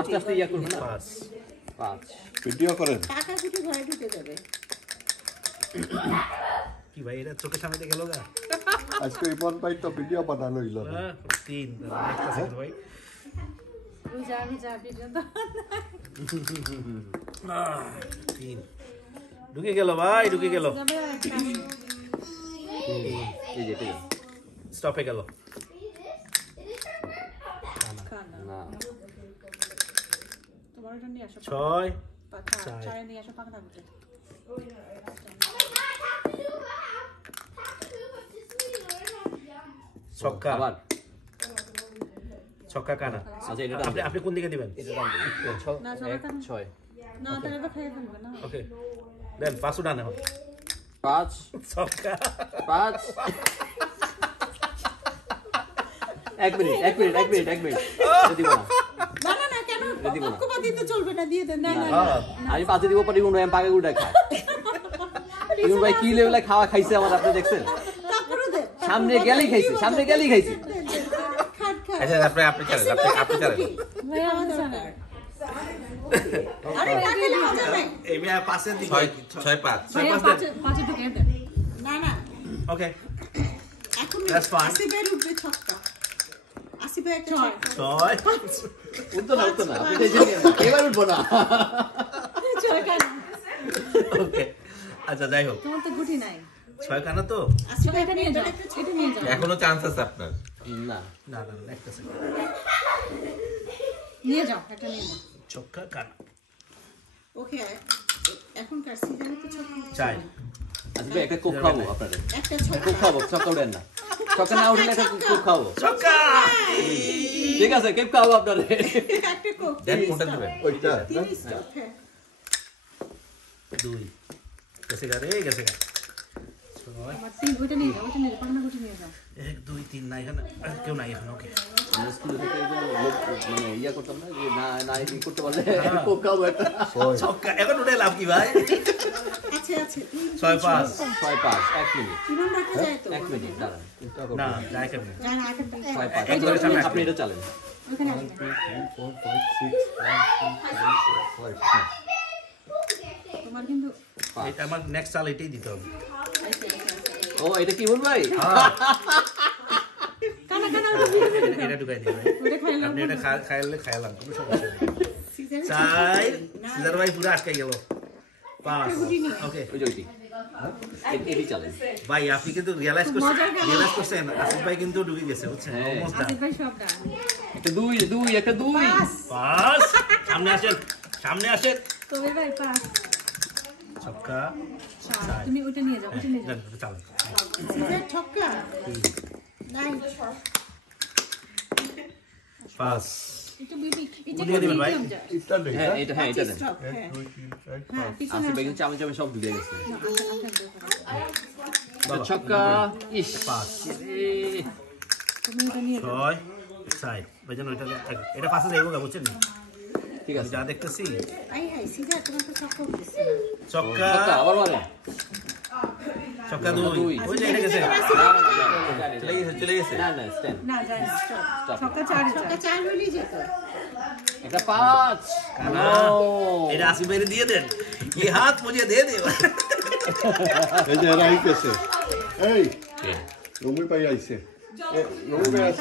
আস্তে আস্তে ইয়া করুন না 5 ভিডিও করেন টাকা গুটি ঘরে ঢুকে যাবে কি ভাই এটা চোখের সামনে দিয়ে গেল গা আজকে ইমন ভাই তো ভিডিও বানানো হইল না 3 একটা সেকেন্ড ভাই যা ভিডিও তো 3 ঢুকে গেল ভাই ঢুকে গেল এই যে ঠিক স্টপে গেল না তোমার এটা নিয়ে আসো 6 চার নিয়ে আসো পাকা গুটি ছক্কা আবার ছক্কা কানা আচ্ছা এটা আপনি আপনি কোন দিকে দিবেন এটা দাম 6 না তাহলে তো খেয়ে ফেলবে না ওকে দেন পাঁচও ডান এখন 5 ছক্কা 5 এক মিনিট দিব না না কেন পক্ষপাতী তো চলবে না দিয়ে দেন না আমি 5 দিব পরে ইমন ভাই পাকা গুড়া খায় ইমন ভাই কি লেভেলে খাওয়া খাইছে আমার আপনি দেখছেন তারপরে দে সামনে গেলেই খাইছে আচ্ছা আপনি চলেন ভাই আমাদের দরকার আরে টাকা লেও যাবে এই মেয়ে পাশে দিকে 6 5 পাঁচে ঢুকে দেন না ওকে এখন That's fine. 80 বের উঠবে ছক্কা 80 বের একটা 6 উঠতো না আপনি টেনশন নিয়ে না এবার উঠবো না ছয় কেন ওকে আচ্ছা যাই হোক তোমার তো গুটি নাই 6 কানা তো 80 বের এটা নিয়ে যাও এটা নিয়ে যাও এখনো চান্স আছে আপনার না না একটা সেকেন্ড নিয়ে যাও একটা নিয়ে যাও ছক্কা কানা ওকে এখনকার সিজনে তো ছক্কা চাই আজকে একটা কোক খাবো আপনাদের একটা কোক খাবো ছক্কা উঠেন না ছক্কা না উঠলে একটা কোক খাবো ছক্কা ঠিক আছে কেক খাবো আপনাদের একটা কোক দেন কোনটা দিবেন ওইটা 30 স্টপ হ্যাঁ 2 গেছে গা আমার তিন ওইটা নিয়ে যাও পান্না গুটি নিয়ে যাও 1 2 3 না এখানে কেউ নাই এখন ওকে স্কুলে থেকে লোক মানে ইয়া করতাম না যে না এই করতে পারলে কোক খাবো একটা ছক্কা এখন উঠে লাভ কি ভাই আছে 6 5 6 5 1 মিনিট কিরম রাখা যায় তো 1 মিনিট দাঁড়ান না যাই কেমনে জান আগে 6 5 আপনি এটা চালেন ওখানে 4 5 6 তোমার কিন্তু এটা আমার নেক্সট সাল এটাই দিতে হবে ও এটা কি বল ভাই কানা এটা ঢুকাই দিই ভাই ওটা খাইলাম আপনি এটা খাইলাম কোনো সমস্যা নেই সিজন চাই সিজার ভাই পুরো আটকে গেল 5 ওকে ওই যে ওইটি এটি চালেন ভাই আপনি কিন্তু রিয়েলাইজ করছেন আসিফ ভাই কিন্তু ঢুকে গেছে বুঝছেন অলমোস্ট আসিফ ভাই সব ডান একটা দুই পাস সামনে আসেন তবে ভাই পাস ছক্কা তুমি ওটা নিয়ে যাও চাল সিজন ছক্কা নাই পাস এটা বিবি এটা দিয়ে দিবেন ভাই। এটা নেই হ্যাঁ এটা দেন স্টপ হ্যাঁ 2 3 4 হ্যাঁ পিছনে আসলে বেগুন চামচ সব ঢুকে গেছে বাবা। ছক্কা ইস পাস তুমি এটা নিয়ে যাও 6 সাইড ভাইজান ওইটা এটা পাশে যাইবো গা বুঝছেন ঠিক আছে যা দেখতেছি আই সিজন তোমার তো ছক্কা উঠছে ছক্কা ছক্কা আবার মারেন ছক্কা 2 ওই যে এটা গেছে চলে গেছে না স্ট্যান্ড না যায় স্টপ Stop. ছক্কা চার হইলি যেত একটা 5 কানা এটা আসিফ ভাই দিয়ে দেন ये हाथ मुझे दे दे এই যে রাইতেছে এই রুমি ভাই আইছে রুমি ভাই